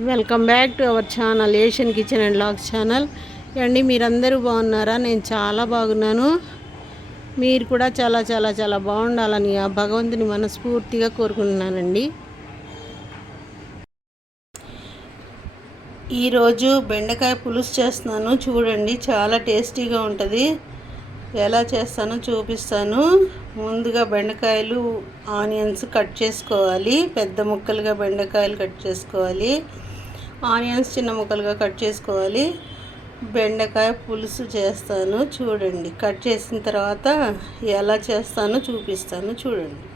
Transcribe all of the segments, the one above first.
Welcome back to our channel Asian kitchen and logs channel. అండి మీరందరూ బాగున్నారా? నేను చాలా బాగున్నాను. మీరు కూడా చాలా చాలా చాలా బాగుండాలని ఆ భగవంతుని మనస్ఫూర్తిగా కోరుకుంటున్నానండి. ఈరోజు బెండకాయ పులుసు చేస్తున్నాను. చూడండి, చాలా టేస్టీగా ఉంటుంది. ఎలా చేస్తానో చూపిస్తాను. ముందుగా బెండకాయలు, ఆనియన్స్ కట్ చేసుకోవాలి. పెద్ద ముక్కలుగా బెండకాయలు కట్ చేసుకోవాలి. ఆనియన్స్ చిన్న ముక్కలుగా కట్ చేసుకోవాలి. బెండకాయ పులుసు చేస్తాను. చూడండి, కట్ చేసిన తర్వాత ఎలా చేస్తానో చూపిస్తాను. చూడండి.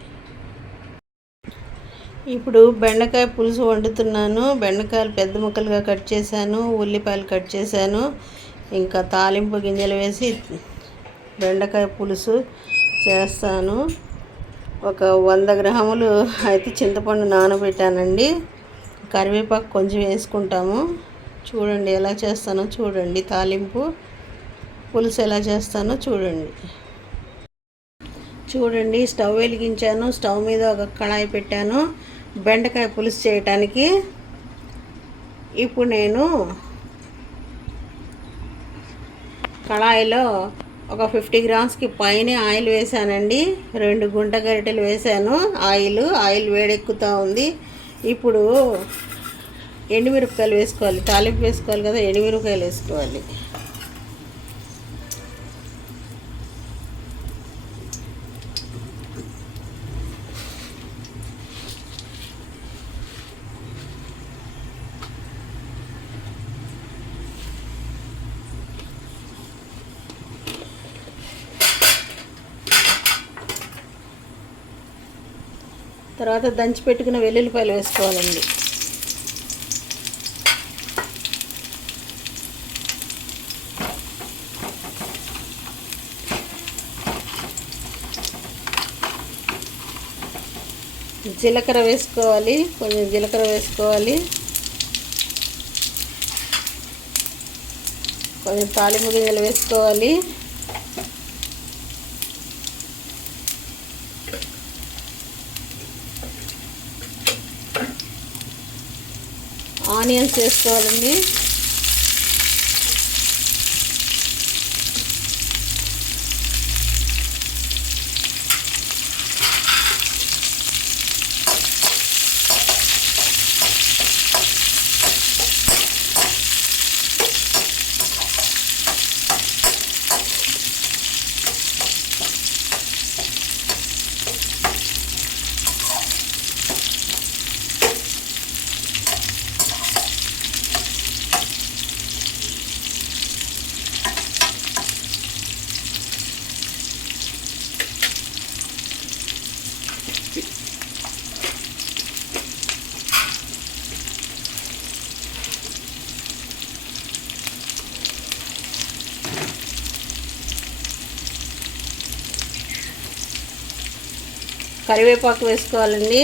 ఇప్పుడు బెండకాయ పులుసు వండుతున్నాను. బెండకాయలు పెద్ద ముక్కలుగా కట్ చేశాను. ఉల్లిపాయలు కట్ చేశాను. ఇంకా తాలింపు గింజలు వేసి బెండకాయ పులుసు చేస్తాను. ఒక 100 గ్రాములు అయితే చింతపండు నానబెట్టానండి. కరివేపాకు కొంచెం వేసుకుంటాము. చూడండి ఎలా చేస్తానో చూడండి. తాలింపు పులుసు ఎలా చేస్తానో చూడండి. చూడండి, స్టవ్ వెలిగించాను. స్టవ్ మీద ఒక కళాయి పెట్టాను బెండకాయ పులుసు చేయటానికి. ఇప్పుడు నేను కళాయిలో ఒక 50 గ్రామ్స్కి పైన ఆయిల్ వేసానండి. 2 గుంట గరిటెలు వేసాను. ఆయిల్ వేడెక్కుతూ ఉంది. ఇప్పుడు ఎండుమిరపకాయలు వేసుకోవాలి. తాలింపు వేసుకోవాలి కదా, ఎండుమిరపకాయలు వేసుకోవాలి. తర్వాత దంచి పెట్టుకున్న వెల్లుల్లిపాయలు వేసుకోవాలండి. జీలకర్ర వేసుకోవాలి. కొంచెం జీలకర్ర వేసుకోవాలి. కొంచెం తాలింపు గింజలు వేసుకోవాలి. ఆనియన్స్ వేసుకోవాలండి. కరివేపాకు వేసుకోవాలండి.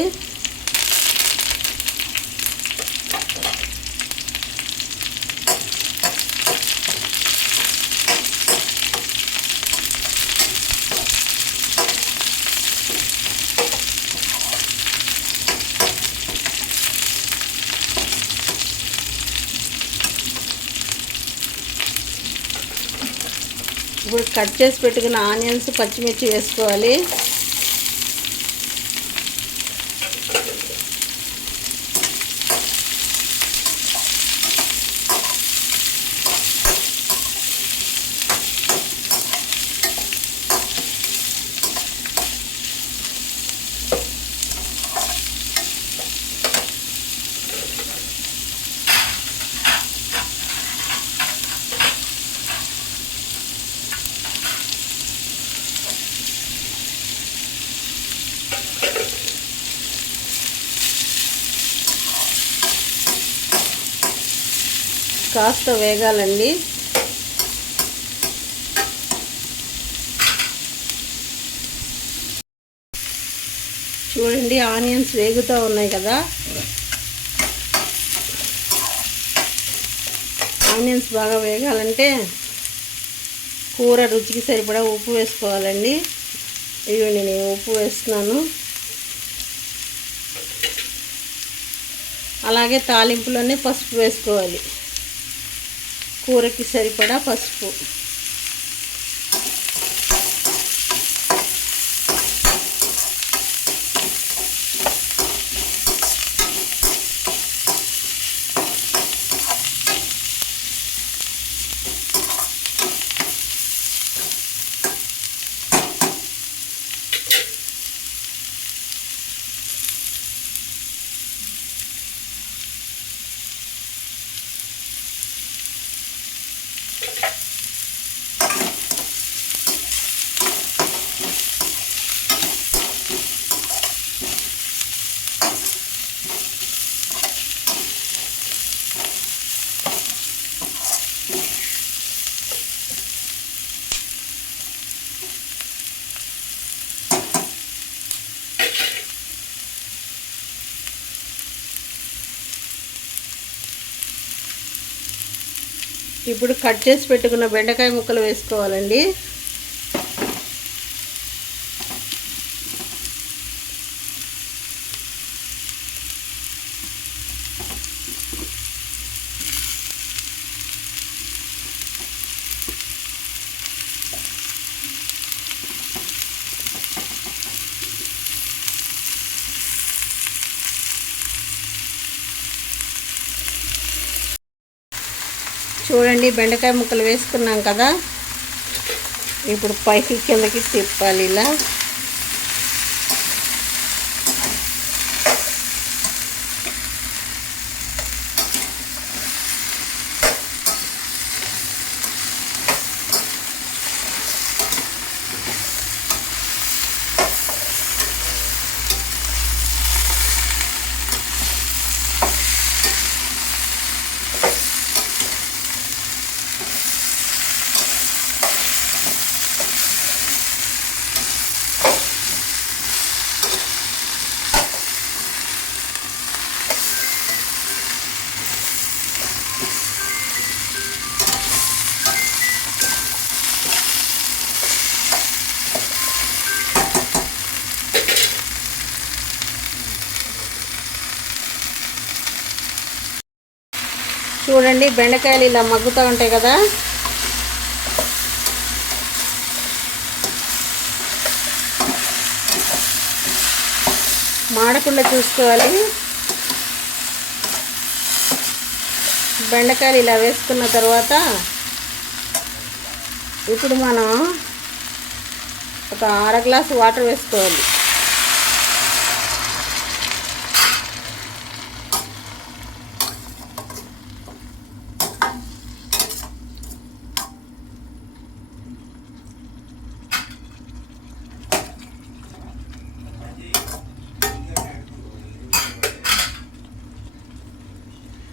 ఇప్పుడు కట్ చేసి పెట్టుకున్న ఆనియన్స్, పచ్చిమిర్చి వేసుకోవాలి. కాస్త వేగాలండి. చూడండి, ఆనియన్స్ వేగుతూ ఉన్నాయి కదా. ఆనియన్స్ బాగా వేగాలంటే కూర రుచికి సరిపడా ఉప్పు వేసుకోవాలండి. ఇవి నేను ఉప్పు వేస్తున్నాను. అలాగే తాలింపులోనే పసుపు వేసుకోవాలి, కూరకి సరిపడా పసుపు. ఇప్పుడు కట్ చేసి పెట్టుకున్న బెండకాయ ముక్కలు వేసుకోవాలండి. చూడండి, బెండకాయ ముక్కలు వేసుకున్నాం కదా, ఇప్పుడు పైకి కిందకి తిప్పాలి ఇలా. చూడండి, బెండకాయలు ఇలా మగ్గుతూ ఉంటాయి కదా, మాడకుండా చూసుకోవాలి. బెండకాయలు ఇలా వేసుకున్న తర్వాత ఇప్పుడు మనం ఒక అర గ్లాసు వాటర్ వేసుకోవాలి.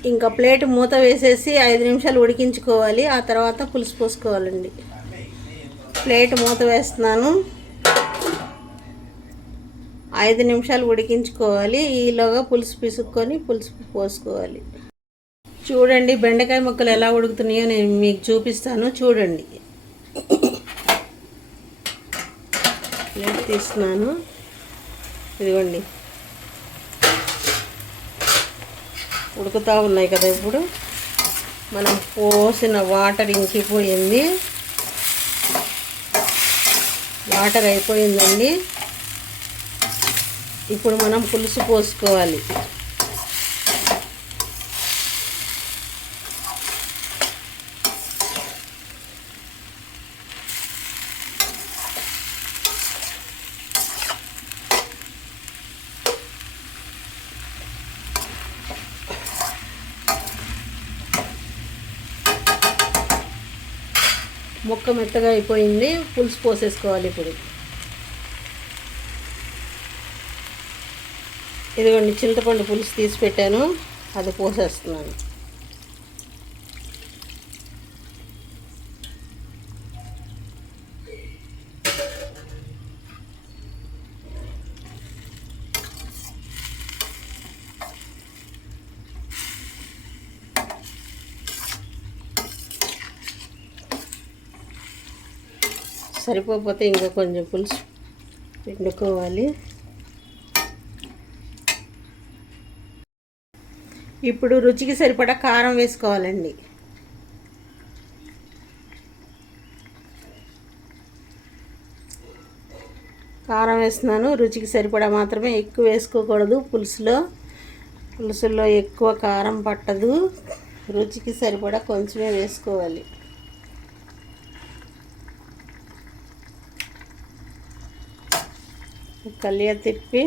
ఇంకా ప్లేట్ మూత వేసేసి 5 నిమిషాలు ఉడికించుకోవాలి. ఆ తర్వాత పులుసు పోసుకోవాలండి. ప్లేట్ మూత వేస్తున్నాను, 5 నిమిషాలు ఉడికించుకోవాలి. ఈలోగా పులుసు పిసుక్కొని పులుసు పోసుకోవాలి. చూడండి, బెండకాయ ముక్కలు ఎలా ఉడుకుతున్నాయో నేను మీకు చూపిస్తాను. చూడండి, ప్లేట్ తీస్తున్నాను, ఇదిగోండి, ఉడుకుతూ ఉన్నాయి కదా. ఇప్పుడు మనం పోసిన వాటర్ ఇంకిపోయింది, వాటర్ అయిపోయిందండి. ఇప్పుడు మనం పులుసు పోసుకోవాలి. ముక్క మెత్తగా అయిపోయింది, పులుసు పోసేసుకోవాలి. ఇప్పుడు ఇదిగోండి, చింతపండు పులుసు తీసి పెట్టాను, అది పోసేస్తున్నాను. సరిపోతే ఇంకా కొంచెం పులుసు పిండుకోవాలి. ఇప్పుడు రుచికి సరిపడా కారం వేసుకోవాలండి. కారం వేస్తున్నాను. రుచికి సరిపడా మాత్రమే, ఎక్కువ వేసుకోకూడదు. పులుసులో ఎక్కువ కారం పట్టదు. రుచికి సరిపడా కొంచెమే వేసుకోవాలి. కలియ తిప్పి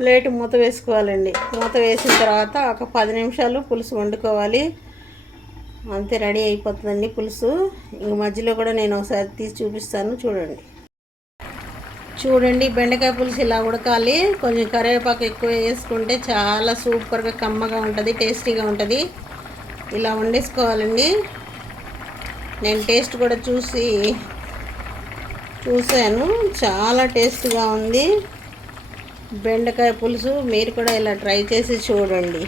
ప్లేట్ మూత వేసుకోవాలండి. మూత వేసిన తర్వాత ఒక 10 నిమిషాలు పులుసు వండుకోవాలి. అంతే, రెడీ అయిపోతుందండి పులుసు. ఇంక మధ్యలో కూడా నేను ఒకసారి తీసి చూపిస్తాను, చూడండి. బెండకాయ పులుసు ఇలా ఉడకాలి. కొంచెం కరివేపాకు ఎక్కువ వేసుకుంటే చాలా సూపర్గా కమ్మగా ఉంటుంది, టేస్టీగా ఉంటుంది. ఇలా వండేసుకోవాలండి. నేను టేస్ట్ కూడా చూశాను, చాలా టేస్ట్గా ఉంది బెండకాయ పులుసు. మీరు కూడా ఇలా ట్రై చేసి చూడండి.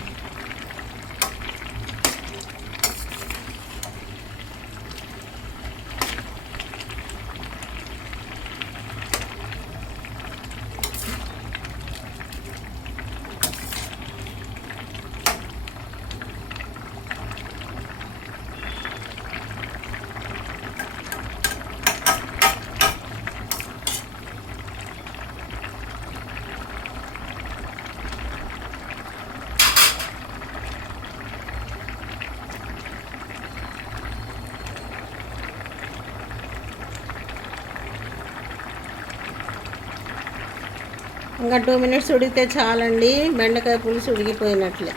ఇంకా 2 మినిట్స్ ఉడికితే చాలండి. బెండకాయ పులుసు ఉడికిపోయినట్లే.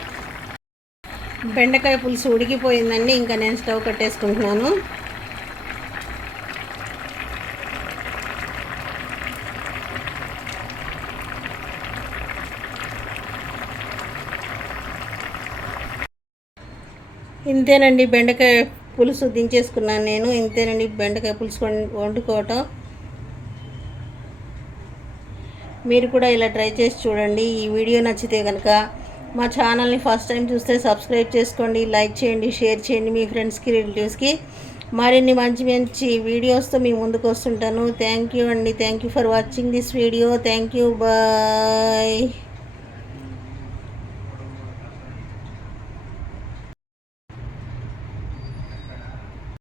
బెండకాయ పులుసు ఉడికిపోయిందండి. ఇంకా నేను స్టవ్ కట్టేసుకుంటున్నాను. ఇంతేనండి, బెండకాయ పులుసు దించేసుకున్నాను నేను. ఇంతేనండి బెండకాయ పులుసు వండుకోవటం. మీరు కూడా ఇలా ట్రై చేసి చూడండి. ఈ వీడియో నచ్చితే కనుక మా ఛానల్ని ఫస్ట్ టైం చూస్తే సబ్స్క్రైబ్ చేసుకోండి, లైక్ చేయండి, షేర్ చేయండి మీ ఫ్రెండ్స్కి, రిలేటివ్స్కి. మరిన్ని మంచి వీడియోస్తో మీ ముందుకు వస్తుంటాను. థ్యాంక్ యూ అండి. Thank you for watching this video. Thank you. Bye.